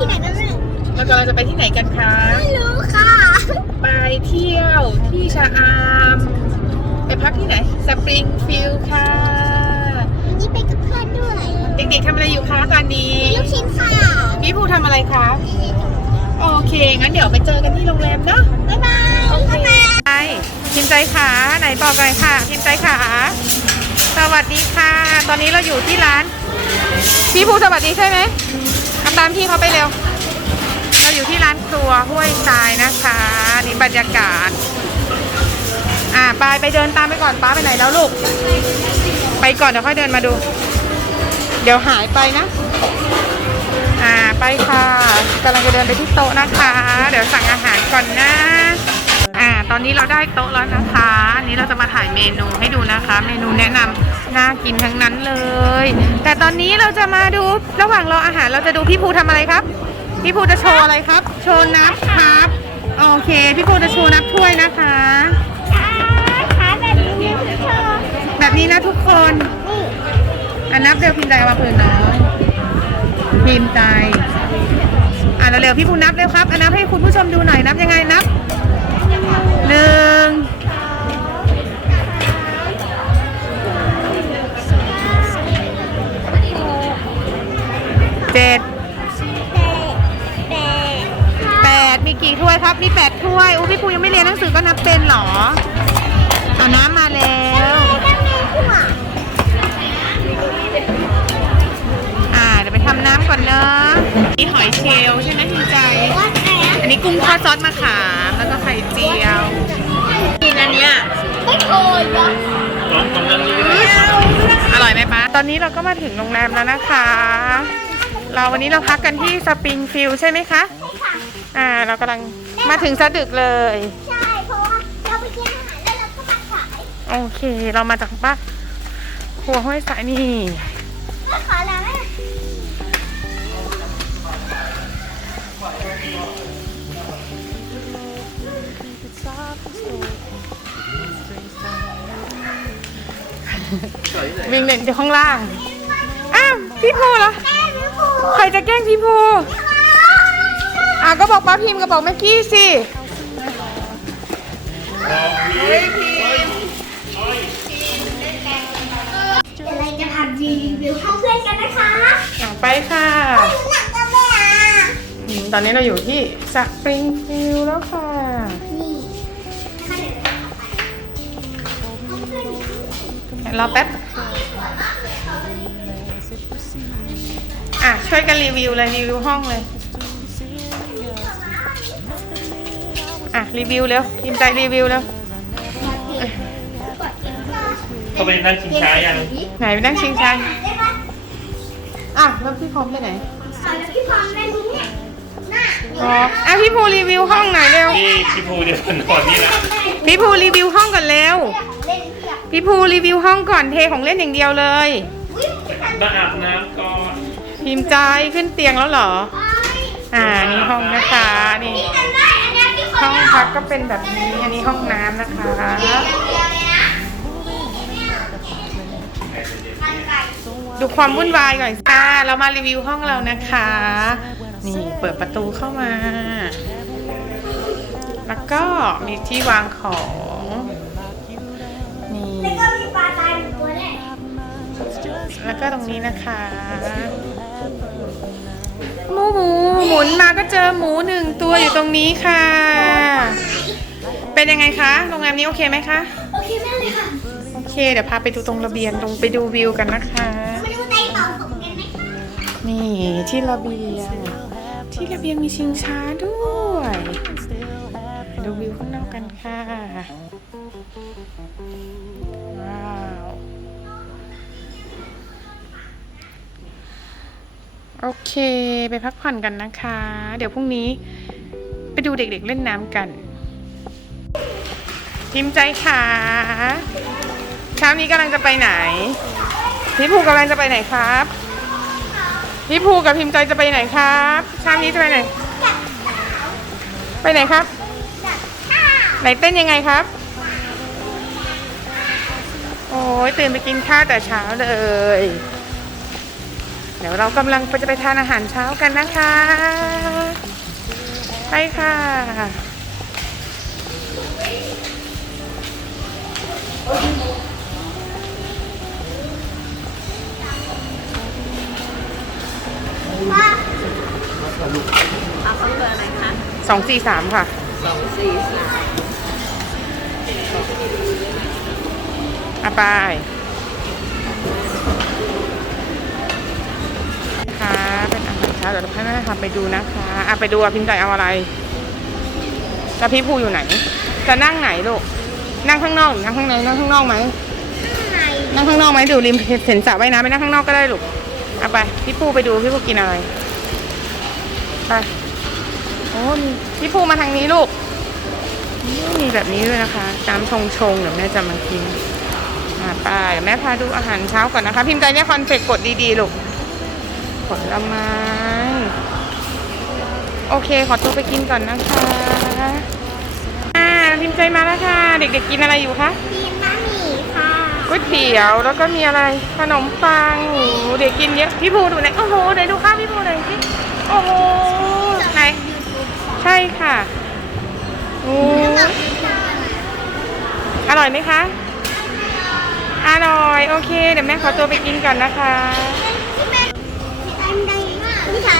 ที่ไหนกันแม่เรากำลังจะไปที่ไหนกันคะ ไม่รู้ค่ะ ไปเที่ยวที่ชะอาม ไปพักที่ไหน สปริงฟิลด์ค่ะ วันนี้ไปกับเพื่อนด้วยเด็กๆทำอะไรอยู่คะตอนนี้ลูกชิ้นค่ะพี่ภูทำอะไรคะ โอเค งั้นเดี๋ยวไปเจอกันที่โรงแรมเนาะบ๊ายบายบ๊ายบายไปพิมพ์ใจขาไหนบอกหน่อยค่ะพิมพ์ใจขาสวัสดีค่ะ ตอนนี้เราอยู่ที่ร้าน พี่ภูสวัสดีใช่ไหม ตามพี่เขาไปเร็ว เราอยู่ที่ร้านครัวห้วยทรายนะคะ นี่บรรยากาศ อ่าไปไปเดินตามไปก่อนป้าไปไหนแล้วลูก ไปก่อนเดี๋ยวค่อยเดินมาดู เดี๋ยวหายไปนะ อ่าไปค่ะกำลังจะเดินไปที่โต๊ะนะคะ เดี๋ยวสั่งอาหารก่อนนะ อ่า ตอนนี้เราได้โต๊ะแล้วนะคะอันนี้เราจะมาถ่ายเมนูให้ดูนะคะ เมนูแนะนำน่ากินทั้งนั้นเลย แต่ตอนนี้เราจะมาดูระหว่างรออาหารเราจะดูพี่ภูทำอะไรครับ พี่ภูจะโชว์อะไรครับ โชว์นับครับ โอเค พี่ภูจะโชว์นับถ้วยนะคะขาแบบนี้นะคุณผู้ชมแบบนี้นะทุกคนนี่อันนับเร็วพิมพ์ใจเอาเผื่อน้องพิมพ์ใจอะเร็วๆพี่ภูนับเร็วครับอันนับให้คุณผู้ชมดูหน่อยนับยังไงนับ ยังไม่เรียนหนังสือก็นับเป็นเหรอเอาน้ำมาแล้วตั้งในหัวอ่าเดี๋ยวไปทำน้ำก่อนเนอะนี่หอยเชลล์ใช่ไหมพิมพ์ใจว่าไงอะอันนี้กุ้งทอดซอสมะขามแล้วก็ไข่เจียวกินอันเนี้ยไม่โคยเหรออร่อยไหมป๊าตอนนี้เราก็มาถึงโรงแรมแล้วนะคะ เราวันนี้เราพักกันที่สปริงฟิลด์ใช่ไหมคะใช่ค่ะ อ่า เรากำลังมาถึงสะดึกเลย ใช่ เพราะว่าเราไปกินอาหารแล้วเราก็มาขายโอเค เรามาจากบ้านครัวห้วยสายนี่ ก็ขอแล้วแม่วิ่งเล่นอยู่ข้างล่าง อ้าว พี่ภูเหรอ แม่ไม่พูดใครจะแกล้งพี่ภู อะก็บอกป้าพิมพ์กับบอกแม็กกี้สิเดี๋ยวเราจะทำรีวิวห้องเพื่อนกันนะคะอะไปค่ะ หนักกันเลยอะ อืมตอนนี้เราอยู่ที่สปริงฟิลด์แล้วค่ะ นี่นะคะเดี๋ยวเราจะไปห้องเพื่อนอีกรอแป๊บ อะช่วยกันรีวิวเลยรีวิวห้องเลย อะรีวิวเร็วพิมพ์ใจรีวิวเร็วเขาไปนั่งชิงช้ายังไหนไปนั่งชิงชันได้ปะอะแล้วพี่พร้อมไปไหนขอแล้วพี่พร้อมได้ไหมเนี่ยน่ะอ๋ออะพี่ภูรีวิวห้องหน่อยเร็วนี่พี่ภูเดี๋ยวคนก่อนนี่แหละพี่ภูรีวิวห้องก่อนเร็วเล่นเพียบพี่ภูรีวิวห้องก่อนเทของเล่นอย่างเดียวเลยวิ่งไปทางมาอาบน้ำก่อนพิมพ์ใจขึ้นเตียงแล้วเหรอไปอ่านี่ห้องนะคะนี่ ห้องพักก็เป็นแบบนี้ อันนี้ห้องน้ำนะคะดูความวุ่นวายก่อนค่ะเรามารีวิวห้องเรานะคะ นี่เปิดประตูเข้ามา แล้วก็มีที่วางของ นี่แล้วก็ตรงนี้นะคะ หมุนมาก็เจอหมูหนึ่งตัวอยู่ตรงนี้ค่ะ เป็นยังไงคะโรงแรมนี้โอเคไหมคะ โอเคแม่เลยค่ะโอเค เดี๋ยวพาไปดูตรงระเบียงตรงไปดูวิวกันนะคะ มาดูไดเป่าผมกันไหมคะนี่ที่ระเบียง ที่ระเบียงมีชิงช้าด้วยไปดูวิวข้างนอกกันค่ะ โอเค ไปพักผ่อนกันนะคะ เดี๋ยวพรุ่งนี้ไปดูเด็กๆเล่นน้ำกัน พิมพ์ใจค่ะเช้านี้กำลังจะไปไหน พี่ภูกำลังจะไปไหนครับ พี่ภูกับพิมพ์ใจจะไปไหนครับเช้านี้จะไปไหน ไปไหนครับ ไหนเต้นยังไงครับ โอ้ยตื่นไปกินข้าวแต่เช้าเลย เดี๋ยวเรากำลังจะไปทานอาหารเช้ากันนะคะ ไปค่ะเอาข้าวเบอร์อะไรคะสองสี่สามค่ะ สองสี่สามอาไปค่ะเป็ นอาหารเช้าเดี๋ยวเราให้แม่ทำไปดูนะคะอะไปดูอะพิมพ์ใจเอาอะไรแล้วพี่ภูอยู่ไหน จะนั่งไหนลูก นั่งข้างนอกหรือนั่งข้างในนั่งข้างนอกไหมข้างในนั่งข้างนอกไหมดูริมเห็นสระว่ายน้ำไปนั่งข้างนอกก็ได้ลูกเอาไปพี่ภูไปดูพี่ภูกินอะไรไปโอ้มีพี่ภูมาทางนี้ลูกนี่มีแบบนี้ด้วยนะคะน้ำชงชงๆเดี๋ยวแม่จะมากินอ่าไปเดี๋ยวแม่พาดูอาหารเช้าก่อนนะคะ พิมพ์ใจเนี่ยคอนเฟกกดดีๆลูก ผลไม้ โอเค ขอตัวไปกินก่อนนะคะอ่าพิมพ์ใจมาแล้วค่ะ เด็กๆกินอะไรอยู่คะกินบะหมี่ค่ะก๋วยเตี๋ยวแล้วก็มีอะไรขนมปังโอ้โหเด็กกินเยอะพี่ภูดูไหนอยโอ้โหไหนดูข้าวพี่ภูหน่อยสิโอ้โหไหนใช่ค่ะโอ้อร่อยไหมคะ อร่อย โอเค เดี๋ยวแม่ขอตัวไปกินก่อนนะคะ อันใดพี่ชายเด็กเลยครับ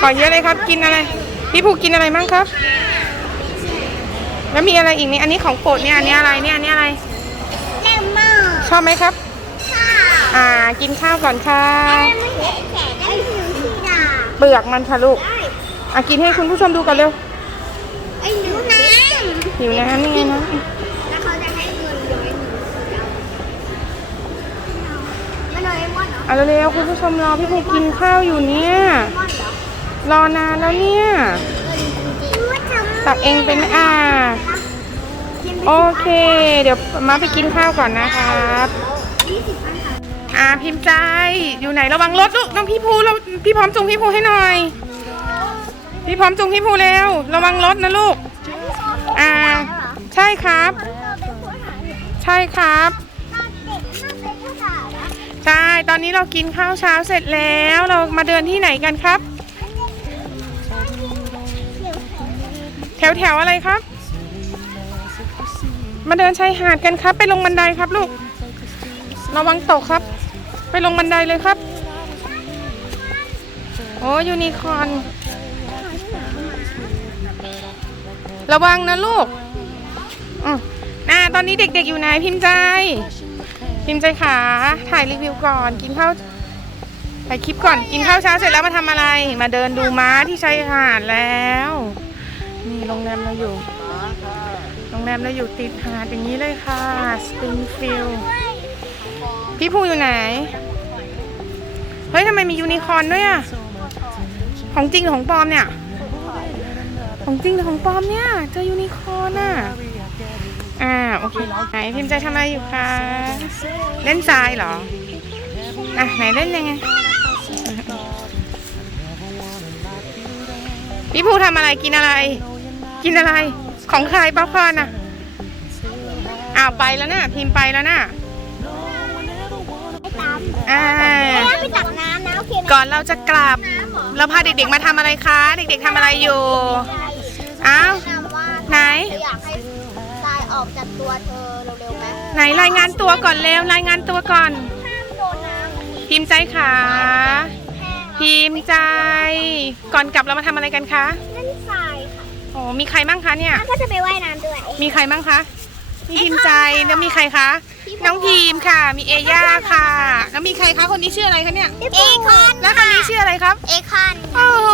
ขอเยอะเลยครับ กินอะไร พี่ภูกินอะไรมั่งครับ แล้วมีอะไรอีกนี่อันนี้ของโปรดเนี่ยอันนี้อะไรเนี่ยอันนี้อะไรเลมอนชอบไหมครับค่ะอ่า กินข้าวก่อนค่ะไม่แฉะแฉะได้ถึงที่ดาเปลือกมันค่ะลูกได้อะกินให้คุณผู้ชมดูกันเร็วไอ้หนูน้ำหิวน้ำนี่ไงนะแล้วเขาจะ เอาเร็วๆคุณผู้ชมรอพี่ภูกินข้าวอยู่เนี่ย รอนานแล้วเนี่ย ตักเองเป็นอ่าโอเค เดี๋ยวมาไปกินข้าวก่อนนะครับยี่สิบพันค่ะอ่าพิมพ์ใจอยู่ไหนระวังรถลูกน้องพี่ภูเราพี่พร้อมจุงพี่ภูให้หน่อย พี่พร้อมจุงพี่ภูเร็วระวังรถนะลูกอ่าใช่ครับ ใช่ครับ ใช่ ตอนนี้เรากินข้าวเช้าเสร็จแล้ว เรามาเดินที่ไหนกันครับ แถวแถวอะไรครับ มาเดินชายหาดกันครับ ไปลงบันไดครับลูก ระวังตกครับ ไปลงบันไดเลยครับ โอ้ยูนิคอร์นระวังนะลูกอ่าตอนนี้เด็กๆอยู่ไหนพิมพ์ใจ พิมใจขาถ่ายรีวิวก่อนกินข้าวถ่ายคลิปก่อนกินข้าวเช้าเสร็จแล้วมาทำอะไร มาเดินดูม้าที่ชายหาดแล้วนี่โรงแรมเราอยู่โรงแรมเราอยู่ติดหาดอย่างนี้เลยค่ะสปริงฟิลพี่ภูอยู่ไหน เฮ้ยทำไมมียูนิคอร์นด้วยอะ ของจริงหรือของปลอมเนี่ย ของจริงหรือของปลอมเนี่ย เจอยูนิคอร์นอะ อ่าโอเคไหนพิมพ์ใจทำอะไรอยู่คะเล่นทรายเหรออะไหนเล่นยังไงพี่ภูทำอะไรกินอะไร กินอะไร ของใครป๊อปคอร์นอะอ้าวไปแล้วนะพิมพ์ไปแล้วนะไปตามอ่าไม่ไปตักน้ำนะโอเคไหมก่อนเราจะกลับน้ำเหรอเราพาเด็กๆมาทำอะไรคะ เด็กๆทำอะไรอยู่อ้าวแนะนำว่าไหน อยากให้ทรายออกจากตัวเธอเร็วๆไหมไหนรายงานตัวก่อนเร็วรายงานตัวก่อน ห้ามโดนน้ำพิมพ์ใจขาแห้งพิมพ์ใจ ก่อนกลับเรามาทำอะไรกันคะเล่นทรายค่ะโอ้มีใครบ้างคะเนี่ยน้ำก็จะไปว่ายน้ำด้วย มีใครบ้างคะมีพิมพ์ใจแล้วมีใครคะพี่พลน้องพิมพ์ค่ะ มีเอย่าค่ะ แล้วมีใครคะคนนี้ชื่ออะไรคะเนี่ย เอคอนแล้วคนนี้ชื่ออะไรครับ เอคอน โอ้โห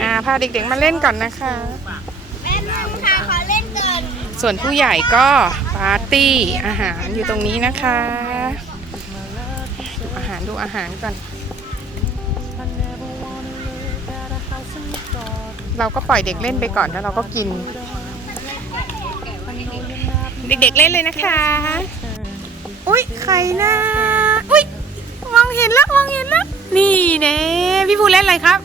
อ่าพาเด็กๆมาเล่นก่อนนะคะ แม่นึงค่ะขอเล่นเกิน ส่วนผู้ใหญ่ก็ปาร์ตี้อาหารอยู่ตรงนี้นะคะ ดูอาหารดูอาหารก่อน เราก็ปล่อยเด็กเล่นไปก่อนแล้วเราก็กิน เด็กๆเล่นเลยนะคะ อุ้ยใครนะ อุ้ยมองเห็นแล้วมองเห็นแล้วนี่เน่พี่ภูเล่นอะไรครับ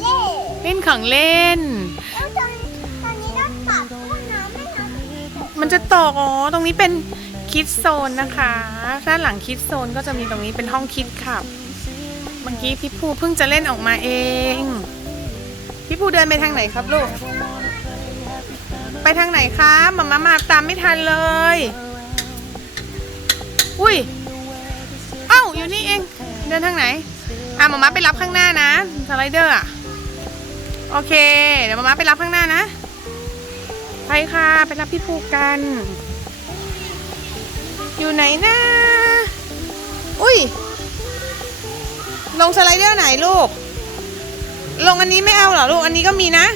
เย่เล่นของเล่น มันจะตกอ๋อตรงนี้เป็นคิดโซนนะคะด้านหลังคิดโซนก็จะมีตรงนี้เป็นห้องคิดขับเมื่อกี้พี่ภูเพิ่งจะเล่นออกมาเอง พี่ภูเดินไปทางไหนครับลูก ไปทางไหนคะมามามาตามไม่ทันเลย อุ้ย เอ้าอยู่นี่เอง เดินทางไหน อะมามาไปรับข้างหน้านะสไลเดอร์อะ โอเค เดี๋ยวมามาไปรับข้างหน้านะ ไปค่ะไปรับพี่ภูกัน อยู่ไหนนะอุ้ย ลงสไลเดอร์ไหนลูก ลงอันนี้ไม่เอาเหรอลูก อันนี้ก็มีนะ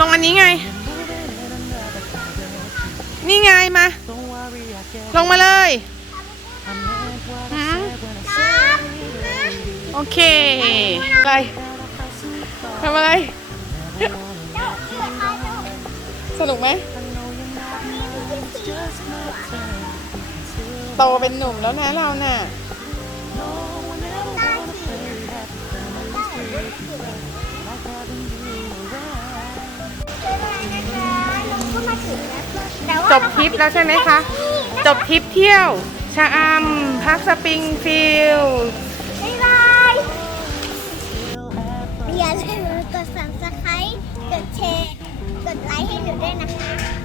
ลงอันนี้ไง นี่ไงมา ลงมาเลยโอเคอะไรทำอะไร สนุกไหม โตเป็นหนุ่มแล้วนะเราน่ะ จบทริปแล้วใช่ไหมคะ จบทริปเที่ยว ชะอำพักสปริงฟิลด์ บ๊ายบายเรียน Một 里